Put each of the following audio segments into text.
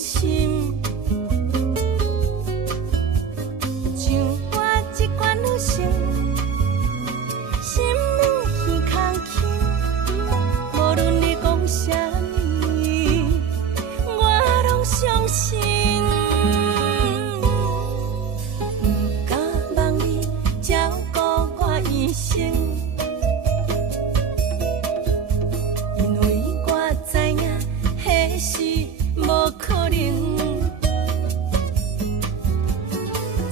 心。像我这款女性，心软耳空轻，无论你讲啥物，我拢相信。不敢望你照顾我一生。无可能，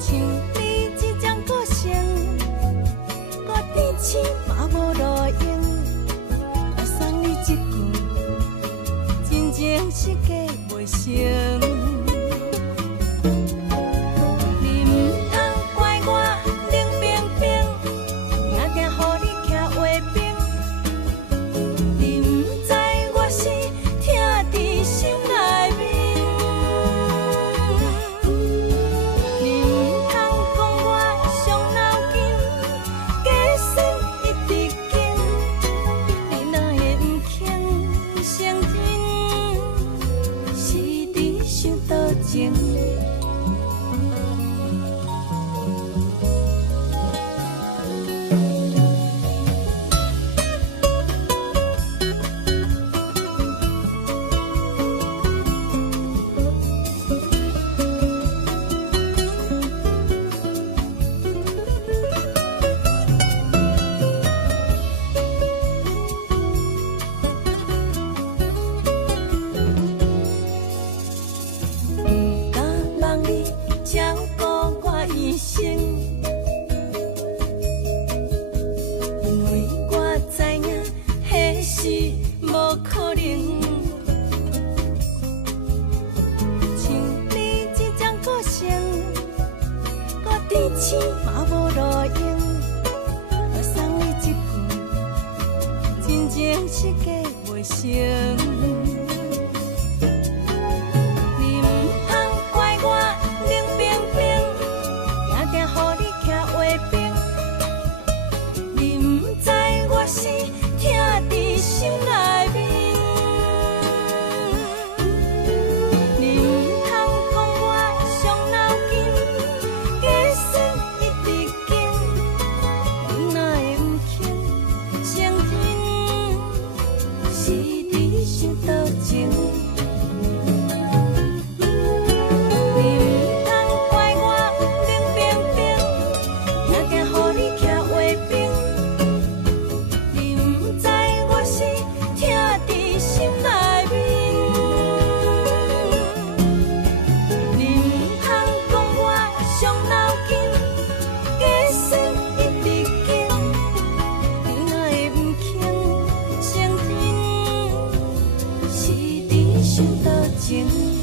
像你这种个性，我天星嘛无路用。我送你一句，真情实价袂成。你唔通怪我冷冰冰，硬定予你徛画饼。你唔知我是疼伫心内。情。天嘛无路用，我送你一句，真情实价袂成。你唔通怪我冷冰冰，定定予你徛画饼。你唔知我是疼伫心内面。心多情。